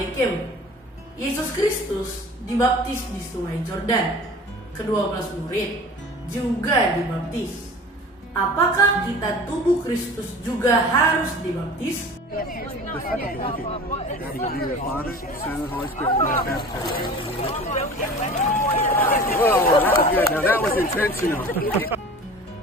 Alaikum. Yesus Kristus dibaptis di Sungai Yordan. Ke-12 murid juga dibaptis. Apakah kita tubuh Kristus juga harus dibaptis?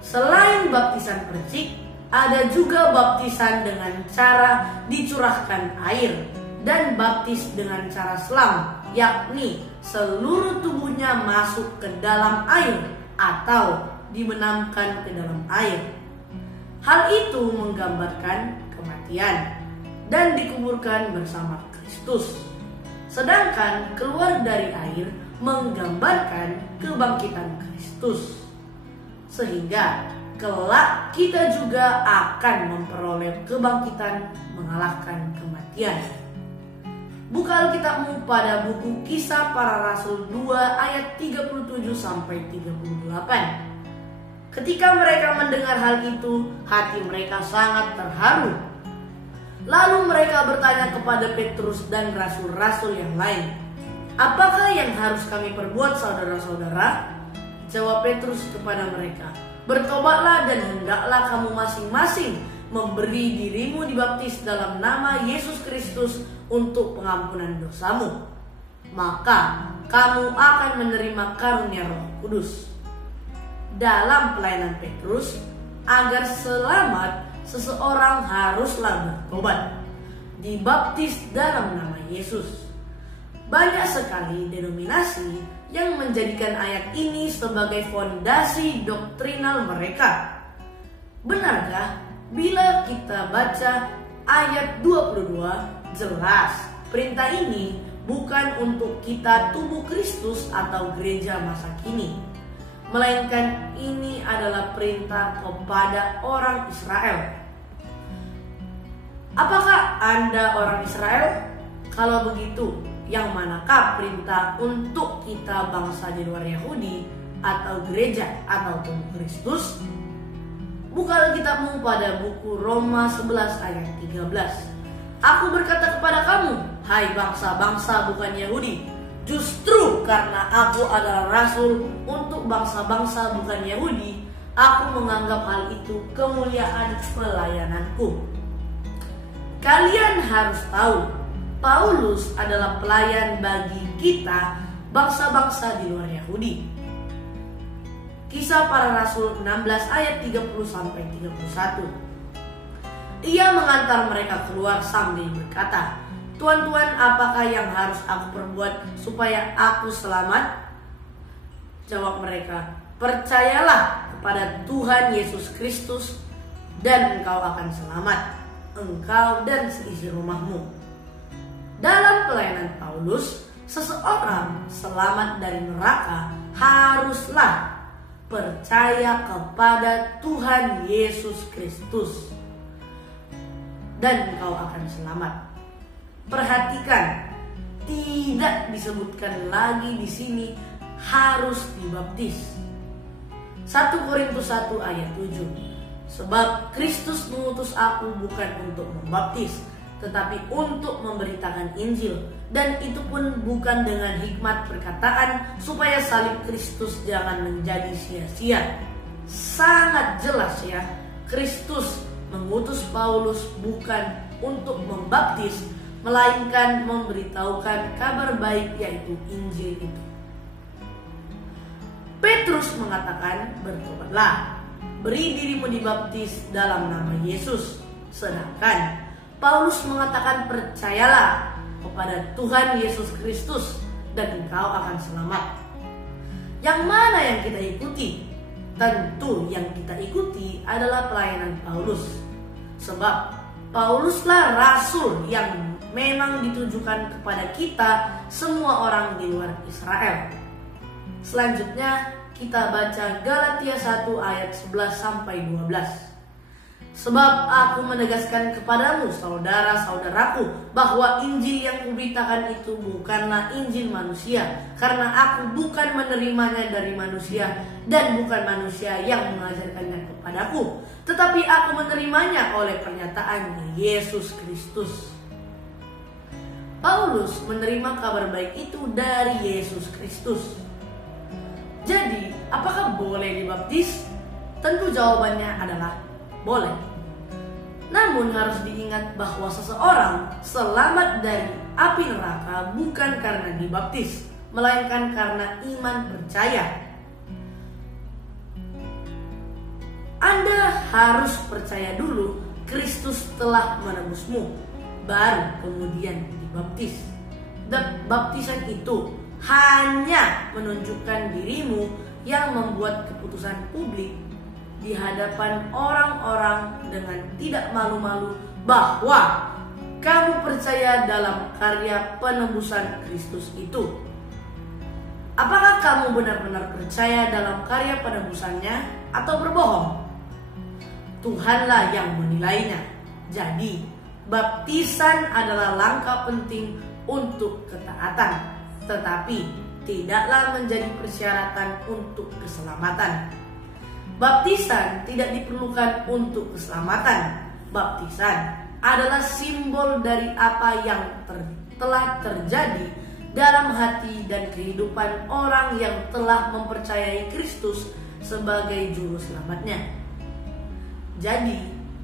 Selain baptisan percik, ada juga baptisan dengan cara dicurahkan air dan baptis dengan cara selam, yakni seluruh tubuhnya masuk ke dalam air atau dibenamkan ke dalam air. Hal itu menggambarkan kematian dan dikuburkan bersama Kristus. Sedangkan keluar dari air menggambarkan kebangkitan Kristus. Sehingga kelak kita juga akan memperoleh kebangkitan mengalahkan kematian. Buka Alkitabmu pada buku Kisah Para Rasul 2 ayat 37 sampai 38. Ketika mereka mendengar hal itu, hati mereka sangat terharu. Lalu mereka bertanya kepada Petrus dan rasul-rasul yang lain, "Apakah yang harus kami perbuat, saudara-saudara?" Jawab Petrus kepada mereka, "Bertobatlah dan hendaklah kamu masing-masing memberi dirimu dibaptis dalam nama Yesus Kristus untuk pengampunan dosamu. Maka kamu akan menerima karunia Roh Kudus." Dalam pelayanan Petrus, agar selamat seseorang haruslah bertobat, dibaptis dalam nama Yesus. Banyak sekali denominasi yang menjadikan ayat ini sebagai fondasi doktrinal mereka. Benarkah bila kita baca ayat 22, jelas perintah ini bukan untuk kita tubuh Kristus atau gereja masa kini, melainkan ini adalah perintah kepada orang Israel. Apakah Anda orang Israel? Kalau begitu, yang manakah perintah untuk kita bangsa di luar Yahudi atau gereja atau tubuh Kristus? Buka Alkitabmu pada buku Roma 11 ayat 13. "Aku berkata kepada kamu, hai bangsa-bangsa bukan Yahudi, justru karena aku adalah rasul untuk bangsa-bangsa bukan Yahudi, aku menganggap hal itu kemuliaan pelayananku." Kalian harus tahu, Paulus adalah pelayan bagi kita bangsa-bangsa di luar Yahudi. Kisah Para Rasul 16 ayat 30-31. Ia mengantar mereka keluar sambil berkata, "Tuan, apakah yang harus aku perbuat supaya aku selamat?" Jawab mereka, "Percayalah kepada Tuhan Yesus Kristus dan engkau akan selamat, engkau dan seisi rumahmu." Dalam pelayanan Paulus, seseorang selamat dari neraka haruslah percaya kepada Tuhan Yesus Kristus dan engkau akan selamat. Perhatikan, tidak disebutkan lagi di sini harus dibaptis. 1 Korintus 1 ayat 7. "Sebab Kristus mengutus aku bukan untuk membaptis, tetapi untuk memberitakan Injil, dan itu pun bukan dengan hikmat perkataan, supaya salib Kristus jangan menjadi sia-sia." Sangat jelas ya, Kristus mengutus Paulus bukan untuk membaptis, melainkan memberitahukan kabar baik, yaitu Injil itu. Petrus mengatakan, "Bertobatlah, beri dirimu dibaptis dalam nama Yesus." Sedangkan Paulus mengatakan, "Percayalah kepada Tuhan Yesus Kristus dan engkau akan selamat." Yang mana yang kita ikuti? Tentu yang kita ikuti adalah pelayanan Paulus. Sebab Pauluslah rasul yang memang ditujukan kepada kita semua orang di luar Israel. Selanjutnya kita baca Galatia 1 ayat 11-12. "Sebab aku menegaskan kepadamu, saudara-saudaraku, bahwa Injil yang kuberitakan itu bukanlah Injil manusia, karena aku bukan menerimanya dari manusia, dan bukan manusia yang mengajarkannya kepadaku, tetapi aku menerimanya oleh pernyataan Yesus Kristus." Paulus menerima kabar baik itu dari Yesus Kristus. Jadi, apakah boleh dibaptis? Tentu jawabannya adalah boleh. Namun harus diingat bahwa seseorang selamat dari api neraka bukan karena dibaptis, melainkan karena iman percaya. Anda harus percaya dulu Kristus telah menebusmu, baru kemudian dibaptis. Dan baptisan itu hanya menunjukkan dirimu yang membuat keputusan publik di hadapan orang-orang dengan tidak malu-malu bahwa kamu percaya dalam karya penebusan Kristus itu. Apakah kamu benar-benar percaya dalam karya penebusannya atau berbohong? Tuhanlah yang menilainya. Jadi, baptisan adalah langkah penting untuk ketaatan, tetapi tidaklah menjadi persyaratan untuk keselamatan. Baptisan tidak diperlukan untuk keselamatan. Baptisan adalah simbol dari apa yang telah terjadi dalam hati dan kehidupan orang yang telah mempercayai Kristus sebagai juru selamatnya. Jadi,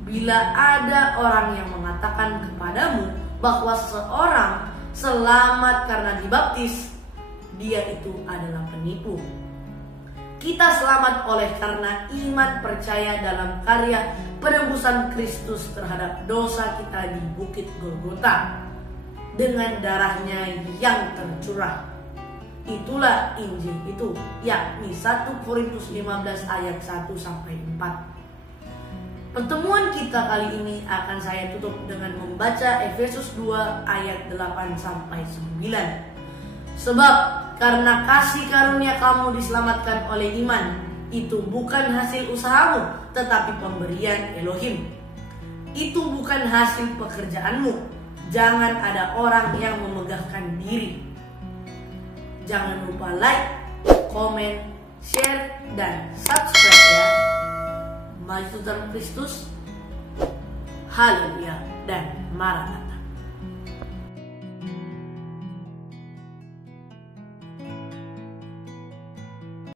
bila ada orang yang mengatakan kepadamu bahwa seseorang selamat karena dibaptis, dia itu adalah penipu. Kita selamat oleh karena iman percaya dalam karya penebusan Kristus terhadap dosa kita di Bukit Golgota dengan darahnya yang tercurah. Itulah Injil itu, yakni 1 Korintus 15 ayat 1-4. Pertemuan kita kali ini akan saya tutup dengan membaca Efesus 2 ayat 8-9. Sebab karena kasih karunia kamu diselamatkan oleh iman, itu bukan hasil usahamu, tetapi pemberian Elohim. Itu bukan hasil pekerjaanmu. Jangan ada orang yang memegahkan diri. Jangan lupa like, komen, share, dan subscribe ya. Maju dalam Kristus, haleluya, dan maranatha.